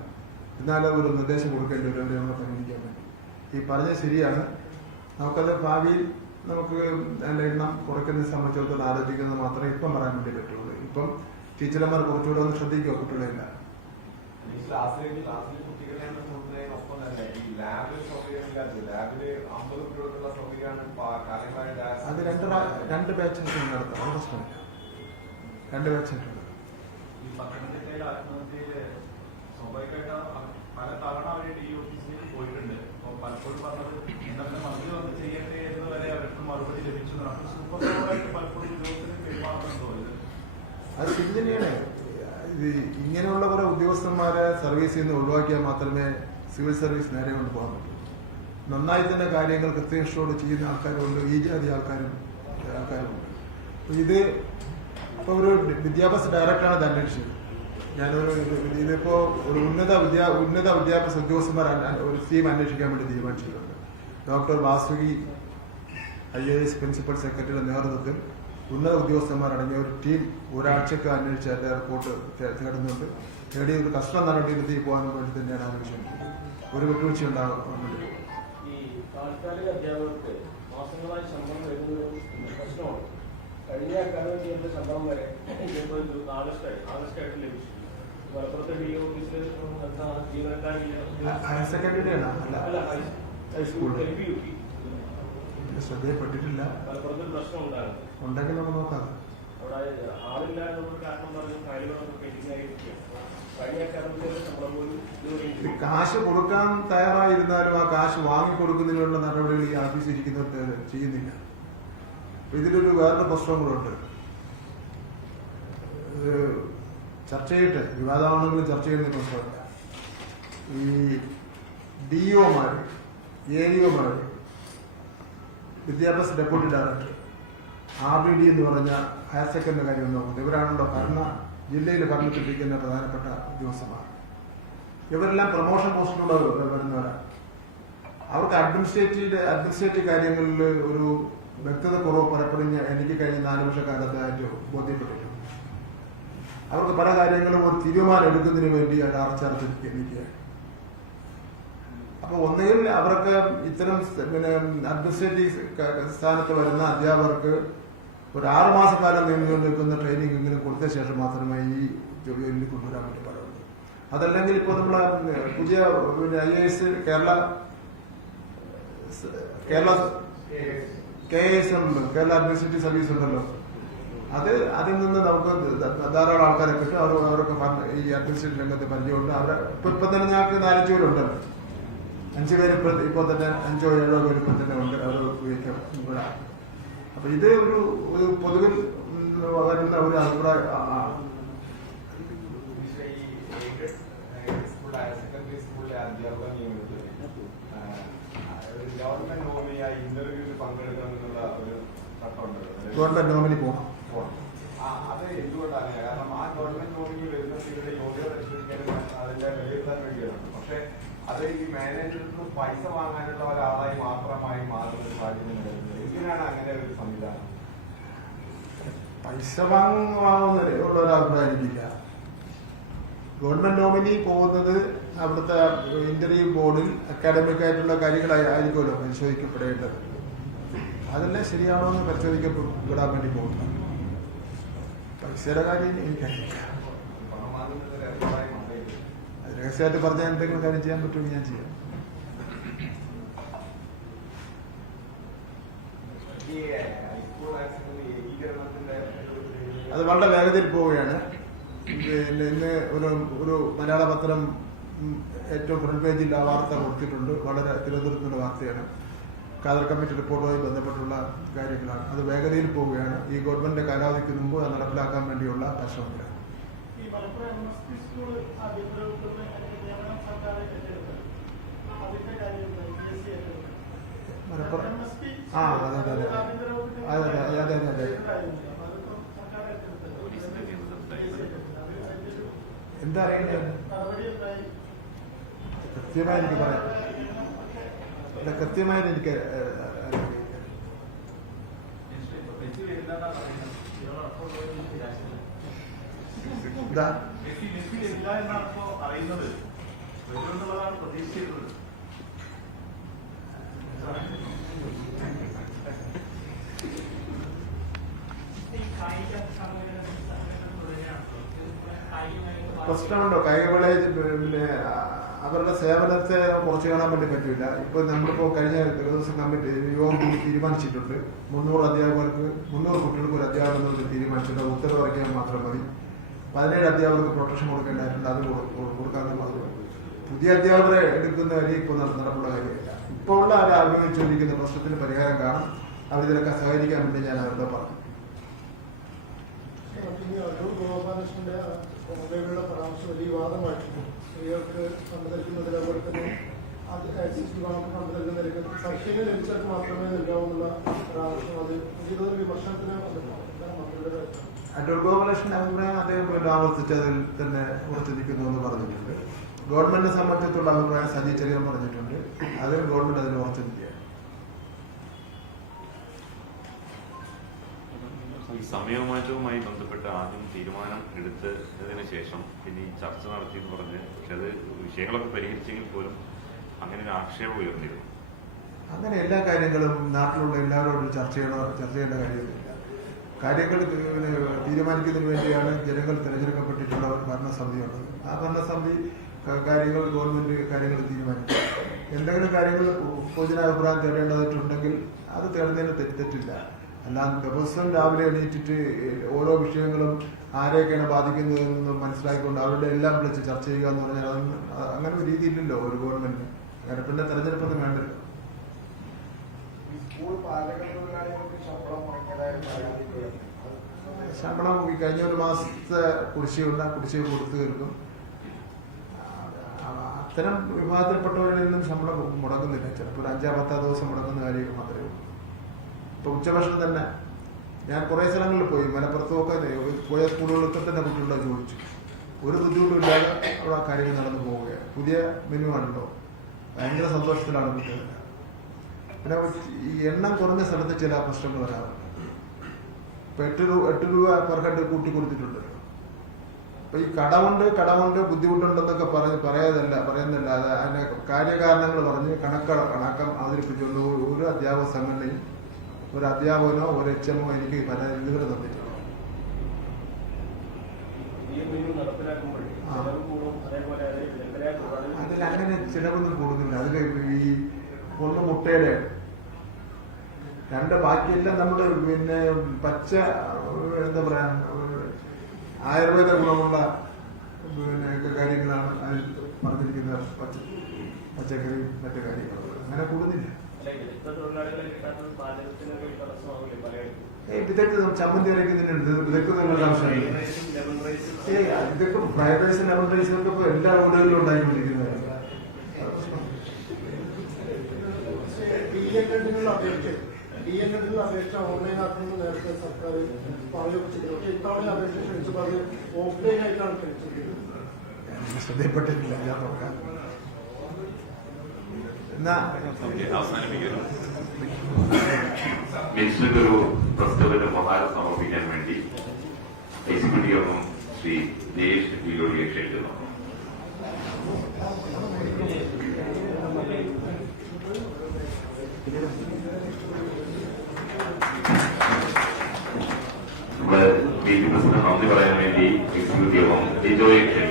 എന്നാലും ഒരു നിർദ്ദേശം കൊടുക്കേണ്ടി വരും. അവരെ നമ്മളെ പരിഗണിക്കാൻ വേണ്ടി. ഈ പറഞ്ഞത് ശരിയാണ്. നമുക്കത് ഭാവിയിൽ നമുക്ക് അതിന്റെ എണ്ണം കുറയ്ക്കുന്നതിനെ സംബന്ധിച്ചിടത്തോളം ആലോചിക്കുന്നത് മാത്രമേ ഇപ്പം പറയാൻ വേണ്ടി പറ്റുള്ളൂ. ഇപ്പം ടീച്ചർമാർ കുറച്ചുകൂടെ ഒന്ന് ശ്രദ്ധിക്കുക കുട്ടികളെല്ല ഈ ക്ലാസ്സിലേക്ക് ക്ലാസ്സിലെ കുട്ടികളെ ഒപ്പം തന്നെ. ഈ ലാബിൽ ലാബിൽ അത് രണ്ട് രണ്ട് ബാച്ചായിട്ട് നടത്താം അത് പ്രശ്നമില്ല രണ്ട് അ- പല തവണ അവർ ഡി ഓഫീസിലേക്ക് പോയിട്ടുണ്ട്. പലപ്പോഴും പറഞ്ഞത് മന്ത്രി വന്ന് ചെയ്യട്ടെ എന്ന് വരെ അവർക്ക് മറുപടി ലഭിച്ചു എന്നാണ്. സൂപ്പർ പവറായിട്ട് പലപ്പോഴും ഉദ്യോഗസ്ഥന് പെരുമാറുന്നുണ്ടോ ഇത് അത് ശരി തന്നെയാണ്. ഇത് ഇങ്ങനെയുള്ള കുറെ ഉദ്യോഗസ്ഥന്മാരെ സർവീസിൽ നിന്ന് ഒഴിവാക്കിയാൽ മാത്രമേ സിവിൽ സർവീസ് നേരെ കൊണ്ട് പോകാൻ പറ്റൂ. നന്നായി തന്നെ കാര്യങ്ങൾ കൃത്യനിഷ്ഠയോട് ചെയ്യുന്ന ആൾക്കാരുണ്ട് ഈ ജാതി ആൾക്കാരും ആൾക്കാരുമുണ്ട്. അപ്പൊ ഇത് ഇപ്പൊ ഒരു വിദ്യാഭ്യാസ ഡയറക്ടറാണ് ഇത് അന്വേഷിച്ചത് ഞാനൊരു ഇതിപ്പോ ഒരു ഉന്നത വിദ്യാ ഉന്നത വിദ്യാഭ്യാസ ഉദ്യോഗസ്ഥന്മാർ ഒരു ടീം അന്വേഷിക്കാൻ വേണ്ടി തീരുമാനിച്ചിട്ടുണ്ട്. Doctor Vasuki I A S principal സെക്രട്ടറിയുടെ നേതൃത്വത്തിൽ ഉന്നത ഉദ്യോഗസ്ഥന്മാരടങ്ങിയ ഒരു ടീം ഒരാഴ്ചക്ക് അന്വേഷിച്ച് അതിന്റെ റിപ്പോർട്ട് തേടുന്നുണ്ട്. തേടി ഒരു നടപടി എടുത്തി പോകാൻ വേണ്ടി തന്നെയാണ് ആവശ്യം ഒരു വിട്ടുവീഴ്ച ഉണ്ടാകും താൽക്കാലിക അധ്യാപകർക്ക് മാസങ്ങളായി ശമ്പളം വരുന്നത് പ്രശ്നമാണ്. കഴിഞ്ഞ അക്കാദമിക് ഇയറിന്റെ ശമ്പളം വരെ ആഗസ്റ്റ് ആഗസ്റ്റ് ആയിട്ട് ലഭിച്ചു മലപ്പുറത്തെ ഡി ഓഫീസിൽ ജീവനക്കാരില്ല ഹയർ സെക്കൻഡറി അല്ല അല്ല high- high school L P U P. ശ്രദ്ധയിൽപ്പെട്ടിട്ടില്ല. മലപ്പുറത്ത് പ്രശ്നം ഉണ്ടായിരുന്നു. ഉണ്ടെങ്കിൽ നമുക്ക് നോക്കാം. അവിടെ ആളില്ല എന്നുള്ള കാരണം പറഞ്ഞ് പെൻഡിംഗ് ആയിരിക്കും കാശ് കൊടുക്കാൻ തയ്യാറായിരുന്നാലും ആ കാശ് വാങ്ങിക്കൊടുക്കുന്നതിനുള്ള നടപടികൾ ഈ ആഫീസ് ചെയ്യുന്നില്ല. ഇതിലൊരു വേറൊരു പ്രശ്നം കൂടെ ചർച്ച ചെയ്തിട്ട് വിവാദമാണെങ്കിലും ചർച്ച ചെയ്യുന്ന പ്രശ്നമല്ല. ഈ ഡി ഒമാർ എ ഒമാർ വിദ്യാഭ്യാസ deputy director R B D എന്ന് പറഞ്ഞ ഹയർ സെക്കൻഡറി കാര്യം നോക്കുന്നത് ഇവരാണല്ലോ ഭരണ ജില്ലയിൽ ഭരണത്തിലിരിക്കുന്ന പ്രധാനപ്പെട്ട ഉദ്യോഗസ്ഥന്മാർ. ഇവരെല്ലാം പ്രൊമോഷൻ പോസ്റ്റിലൂടെ വരുന്നവരാണ് അവർക്ക് അഡ്മിനിസ്ട്രേറ്റീവ് അഡ്മിനിസ്ട്രേറ്റീവ് കാര്യങ്ങളിൽ ഒരു വ്യക്തത കുറവ് പലപ്പോഴും എനിക്ക് കഴിഞ്ഞ നാല് വർഷക്കാലത്തായിട്ട് ബോധ്യപ്പെട്ടിട്ടുണ്ട്. അവർക്ക് പല കാര്യങ്ങളും ഒരു തീരുമാനം എടുക്കുന്നതിന് വേണ്ടി അടാർച്ചർത്തിരിക്കുകയാണ് അപ്പൊ ഒന്നുകിൽ അവർക്ക് ഇത്തരം പിന്നെ അഡ്മിനിസ്ട്രേറ്റീവ് സ്ഥാനത്ത് വരുന്ന അധ്യാപകർക്ക് ഒരു ആറ് മാസക്കാലം നീണ്ടു നിൽക്കുന്ന ട്രെയിനിങ് ഇങ്ങനെ കൊടുത്ത ശേഷം മാത്രമേ ഈ ജോലിയിൽ കൊണ്ടുവരാൻ വേണ്ടി പറയുള്ളൂ. അതല്ലെങ്കിൽ ഇപ്പോൾ നമ്മൾ പുതിയ പിന്നെ I S Kerala Kerala K S ഉണ്ടല്ലോ കേരള അഡ്മിനിസ്ട്രേറ്റീവ് സർവീസ് ഉണ്ടല്ലോ. അത് അതിൽ നിന്ന് നമുക്ക് ധാരാളം ആൾക്കാരെ കിട്ടും. അവർ അവരൊക്കെ ഈ അഡ്മിനിസ്ട്രേറ്റീവ് രംഗത്ത് പരിചയമുണ്ട്. അവരെ ഇപ്പൊ ഇപ്പൊ തന്നെ ഞങ്ങൾക്ക് നാലഞ്ച് പേരുണ്ട് അഞ്ചു പേര് ഇപ്പൊ ഇപ്പൊ തന്നെ അഞ്ചോ ഏഴോ പേര് ഇപ്പൊ തന്നെ ഉണ്ട്. അവർ ഉപയോഗിക്കാം ഇവിടെ അപ്പൊ ഇത് ഒരു ഒരു പൊതുവിൽ വളരുന്ന വരുന്ന ഒരു അഭിപ്രായം ഗവൺമെന്റ് നോമിനി പോകണം അത് എന്തുകൊണ്ടാണ്? കാരണം ആ ഗവൺമെന്റ് നോമിനി വരുന്ന യോഗ്യത പരിശോധിക്കാനും അതിന്റെ വിലയിരുത്താൻ വേണ്ടിയാണ്. പക്ഷെ അത് ഈ മാനേജർക്ക് പൈസ വാങ്ങാനുള്ള ഒരാളായി മാത്രമായി മാറുന്ന സാഹചര്യം നിലവിലുണ്ട്. എന്തിനാണ് അങ്ങനെ ഒരു സംവിധാനം? പൈസ വാങ്ങുന്ന ഉള്ള ഒരു ഗവൺമെന്റ് നോമിനി പോകുന്നത് അവിടുത്തെ ഇന്റർവ്യൂ ബോർഡിൽ അക്കാഡമിക് ആയിട്ടുള്ള കാര്യങ്ങളായി കാര്യങ്ങളായിരിക്കുമല്ലോ പരിശോധിക്കപ്പെടേണ്ടത്. അതെല്ലാം ശരിയാണോ എന്ന് പരിശോധിക്കപ്പെടാൻ വേണ്ടി പോകുന്നത്? പൈസയുടെ കാര്യം എനിക്കറിയില്ല. രഹസ്യമായിട്ട് പറഞ്ഞാൽ എന്തെങ്കിലും കാര്യം ചെയ്യാൻ പറ്റുമെങ്കിൽ ഞാൻ ചെയ്യാം ഈ ഹൈസ്കൂൾ ഹയർ സെക്കൻഡറി ഏകീകരണത്തിന്റെ ഒരു- അത് വളരെ വേഗത്തിൽ പോവുകയാണ്. ഇന്ന് ഒരു ഒരു മലയാള പത്രം ഏറ്റവും ഫ്രണ്ട് പേജിൽ ആ വാർത്ത കൊടുത്തിട്ടുണ്ട്. വളരെ തിരുവനന്തപുരത്തുള്ള വാർത്തയാണ്. കാതർ കമ്മിറ്റി റിപ്പോർട്ടുമായി ബന്ധപ്പെട്ടുള്ള കാര്യങ്ങളാണ്. അത് വേഗതയിൽ പോവുകയാണ്. ഈ ഗവൺമെന്റിന്റെ കാലാവധിക്ക് മുമ്പ് അത് നടപ്പിലാക്കാൻ വേണ്ടിയുള്ള പരിശ്രമത്തിലാണ്. ഈ Malappuram M S P school ആദ്യം പ്രവർത്തനം അതിന്റെ നിയമനം സർക്കാർ ഏറ്റെടുത്തത് അതിന്റെ കാര്യം എന്തായി? PSC ഏറ്റെടുത്തത്. മലപ്പുറം ആ അതെ അതെ അതെ അതെ അതെ അതെ അതെ അതെ എന്താ അറിയേണ്ടത് കൃത്യമായി എനിക്ക് പറയാം അല്ല കൃത്യമായിട്ട് എനിക്ക് എന്താ അറിയില്ല. തെറ്റ് വരുന്നതാണ് പറയുന്നത് ഇയാൾ അപ്പോൾ പോയി നിരാശയില്ല. എന്താ ലിസ്റ്റിൽ ലിസ്റ്റിൽ ഇല്ല എന്നാണ് ഇപ്പോ അറിയുന്നത് വരുമെന്നുള്ളതാണ് പ്രതീക്ഷിച്ചിരുന്നത് പ്രശ്നമുണ്ടോ കൈകളെ പിന്നെ അവരുടെ സേവനത്തെ കുറച്ച് കാണാൻ വേണ്ടി പറ്റില്ല ഇപ്പൊ നമ്മളിപ്പോ കഴിഞ്ഞ ദിവസം കമ്മിറ്റി യോഗം തീരുമാനിച്ചിട്ടുണ്ട്. മുന്നൂറ് അധ്യാപകർക്ക് മുന്നൂറ് കുട്ടികൾക്ക് ഒരു അധ്യാപകൻ എന്ന് തീരുമാനിച്ചിട്ടുണ്ട്. ഉത്തരവ് ഇറക്കിയാൽ മാത്രം മതി. പതിനേഴ് അധ്യാപകർക്ക് പ്രൊട്ടക്ഷൻ കൊടുക്കേണ്ടതായിട്ടുണ്ട്. അത് കൊടു- കൊടു- കൊടുക്കാൻ മാത്രം പുതിയ അധ്യാപകരെ എടുക്കുന്ന വരെ ഇപ്പോൾ നടപ്പുള്ള കാര്യമില്ല ഇപ്പോൾ ഉള്ള അവർ അഭിമുഖിച്ചുകൊണ്ടിരിക്കുന്ന പ്രശ്നത്തിന് പരിഹാരം കാണും. അവരിതിലൊക്കെ സഹകരിക്കാൻ വേണ്ടി ഞാൻ അവരോട് പറഞ്ഞു. ഗോപാലകൃഷ്ണന്റെ പരാമർശം വലിയ വിവാദമായിട്ടുണ്ട്. സ്ത്രീകൾക്ക് അതുപോലെ തന്നെ അത് മാത്രമേ പരാമർശം അത് ഇതൊരു വിമർശനത്തിന് അടൂർ അഭിപ്രായം അദ്ദേഹം പുനരാവർത്തിച്ച് ആവർത്തിച്ച് അതിൽ തന്നെ ഉറച്ചിരിക്കുന്നു എന്ന് പറഞ്ഞിട്ടുണ്ട്. ഗവൺമെന്റിനെ സംബന്ധിച്ചുള്ള അഭിപ്രായം സജി ചെറിയ പറഞ്ഞിട്ടുണ്ട്. അതിൽ ഗവൺമെന്റ് അതിന് ഓർത്ത് ഈ സമയമാറ്റവുമായി ബന്ധപ്പെട്ട് ആദ്യം തീരുമാനം എടുത്തതിന് ശേഷം പിന്നെ ഈ ചർച്ച നടത്തി എന്ന് പറഞ്ഞ് പക്ഷെ അത് വിഷയങ്ങളൊക്കെ പരിഹരിച്ചെങ്കിൽ പോലും അങ്ങനെ ഒരു ആക്ഷേപം ഉയർന്നിരുന്നു. അങ്ങനെ എല്ലാ കാര്യങ്ങളും നാട്ടിലുള്ള എല്ലാവരോടും ചർച്ച ചെയ്യണോ ചർച്ച ചെയ്യേണ്ട കാര്യമില്ല കാര്യങ്ങൾ തീരുമാനിക്കുന്നതിന് വേണ്ടിയാണ് ജനങ്ങൾ തിരഞ്ഞെടുക്കപ്പെട്ടിട്ടുള്ള ഒരു ഭരണസമിതിയുള്ളത്. ആ ഭരണസമിതി കാര്യങ്ങൾ ഗവൺമെന്റ് കാര്യങ്ങൾ തീരുമാനിക്കും. എന്തെങ്കിലും കാര്യങ്ങൾ പൊതുജനാഭിപ്രായം തേടേണ്ടതായിട്ടുണ്ടെങ്കിൽ അത് തേടുന്നതിന് തെറ്റ് തെറ്റില്ല. അല്ലാതെ ദിവസം രാവിലെ എണീറ്റിട്ട് ഓരോ വിഷയങ്ങളും ആരെയൊക്കെയാണ് ബാധിക്കുന്നതെന്ന് മനസ്സിലാക്കിക്കൊണ്ട് അവരുടെ എല്ലാം വിളിച്ച് ചർച്ച ചെയ്യുക എന്ന് പറഞ്ഞാൽ അതൊന്നും അങ്ങനെ ഒരു രീതി ഇല്ലല്ലോ ഒരു ഗവൺമെന്റിന് അങ്ങനെ പിന്നെ തെരഞ്ഞെടുപ്പൊന്നും വേണ്ടല്ലോ ശമ്പളം കഴിഞ്ഞ ഒരു മാസത്തെ കുടിശ്ശികയുണ്ട് ആ കുടിശ്ശിക കൊടുത്തു തീർക്കും. ആ, അത്തരം വിഭാഗത്തിൽപ്പെട്ടവരിൽ നിന്നും ശമ്പളം മുടങ്ങുന്നില്ല. ചിലപ്പോൾ ഒരു അഞ്ചാ പത്താ ദിവസം മുടങ്ങുന്ന കാര്യമൊക്കെ മാത്രമേ ഉള്ളൂ. ഇപ്പൊ ഉച്ചഭക്ഷണം തന്നെ. ഞാൻ കുറെ സ്ഥലങ്ങളിൽ പോയി. മലപ്പുറത്തുമൊക്കെ പോയ സ്കൂളുകളൊക്കെ തന്നെ കുട്ടികളോട് ചോദിച്ചു. ഒരു ബുദ്ധിമുട്ടുമില്ലാതെ അവിടെ ആ കാര്യങ്ങൾ നടന്നു പോവുകയാണ്. പുതിയ മെനു ആണല്ലോ ഭയങ്കര സന്തോഷത്തിലാണ് കുട്ടികൾ പിന്നെ ഈ എണ്ണം കുറഞ്ഞ സ്ഥലത്ത് ചില പ്രശ്നങ്ങൾ വരാറുണ്ട്. ഇപ്പൊ എട്ട് രൂപ എട്ട് രൂപ പെർ ഹെഡ് കൂട്ടി കൊടുത്തിട്ടുണ്ട്. അപ്പൊ ഈ കടമുണ്ട് കടമുണ്ട് ബുദ്ധിമുട്ടുണ്ടെന്നൊക്കെ പറഞ്ഞ് പറയാതല്ല പറയുന്നില്ല. അത് അതിന്റെ കാര്യകാരണങ്ങൾ പറഞ്ഞ് കണക്ക കണക്കം അവതരിപ്പിച്ചുകൊണ്ട് ഒരു അധ്യാപക സംഘടനയും ഒരു അധ്യാപകനോ ഒരു എച്ച് എമ്മോ എനിക്ക് പരാതി ഇതുവരെ അതിന് വിദഗ്ധരായ തൊഴിലാളികൾ അതിൽ അങ്ങനെ ചിലവൊന്നും കൂടുന്നില്ല. അതിൽ ഈ ഒന്ന് മുട്ടയുടെ രണ്ട് ബാക്കിയെല്ലാം നമ്മൾ പിന്നെ പച്ച എന്താ പറയാ ആയുർവേദ ഗുണമുള്ള പിന്നെ കാര്യങ്ങളാണ് അതിൽ പറഞ്ഞിരിക്കുന്ന പച്ച പച്ചക്കറി മറ്റു കാര്യങ്ങളും അങ്ങനെ കൂടുന്നില്ല. ചമ്മന്തി അരയ്ക്കുന്നതിനുണ്ട്. ഇതൊക്കെ ഫ്രൈഡ് റൈസ് ലെമൺ റൈസ് ഒക്കെ എല്ലാ വീടുകളിലും ഉണ്ടായിക്കൊണ്ടിരിക്കുന്നതാണ് ഡി അപേക്ഷ ഓൺലൈൻ ആക്കണമെന്ന് നേരത്തെ സർക്കാർ പറയുകയൊക്കെ ചെയ്തു പക്ഷേ ഇത്തവണ അപേക്ഷ ക്ഷണിച്ചപ്പോൾ അത് ഓഫ്ലൈൻ ആയിട്ടാണ് ക്ഷണിച്ചത് ശ്രദ്ധപ്പെട്ടിട്ടില്ല ഞാൻ നോക്കാം. മിനിസ്റ്ററിനൊരു പ്രസ്താവന മഹാര സമർപ്പിക്കാൻ വേണ്ടി എക്സിക്യൂട്ടീവ് അംഗം ശ്രീ ജയേഷ് ബിയോഡിയെ ക്ഷണിക്കുന്നു. ഈ ദിവസം നന്ദി പറയാൻ വേണ്ടി എക്സിക്യൂട്ടീവും ഡിജോ എക്ഷൻ